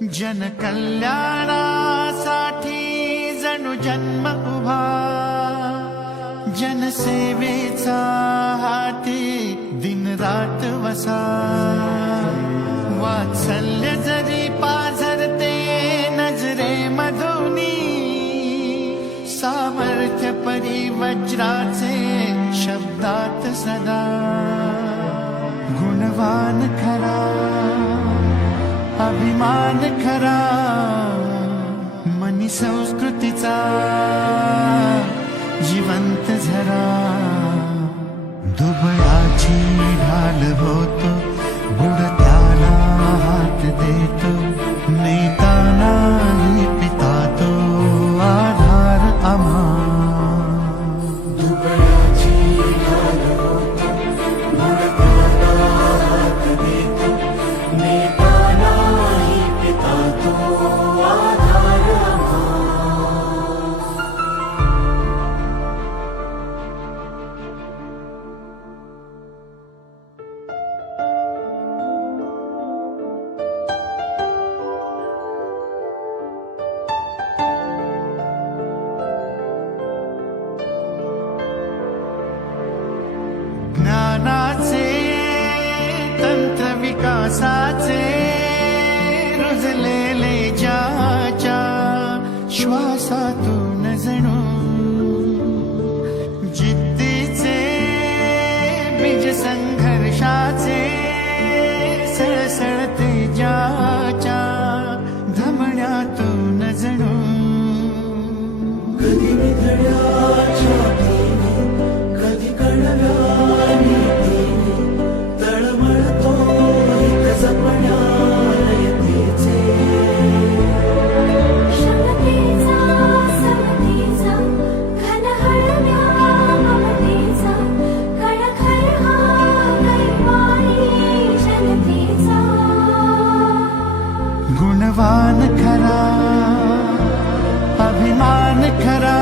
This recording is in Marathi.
जनकल्याणासाठी जणू जन्म उभा, जनसेवेचा हाती दिन रात वसा. वात्सल्य जरी पाझरते नजरे मधुनी, सामर्थ्य परिवज्राचे शब्दात सदा. गुणवान खरा, अभिमान खरा, मनी संस्कृतीचा जिवंत झरा. दुबळाची ढाल होतो, बुडत्याला हात देतो, नेता नाही पिता तो आधार आम्हा. दुबळाची ढाल होतो, बुडत्याला हात देतो, नेता नाही पिता तो आधार आम्हा. ज्ञानाचे तंत्र विकासाचे रुजलेले ज्याच्या श्वासातून जणू, जिद्दीचे बीज संघर्षाचे सळसळते ज्याच्या धमन्यातून जणू. कधी निधड्याच्या कधी कळव्या नीतीने तळमळतो हित जपण्या रयतेचे. शक्तीचा समतेचा घन हळव्या ममतेचा, कणखर हा कैवारी जनतेचा. गुणवान खरा, अभिमान खरा,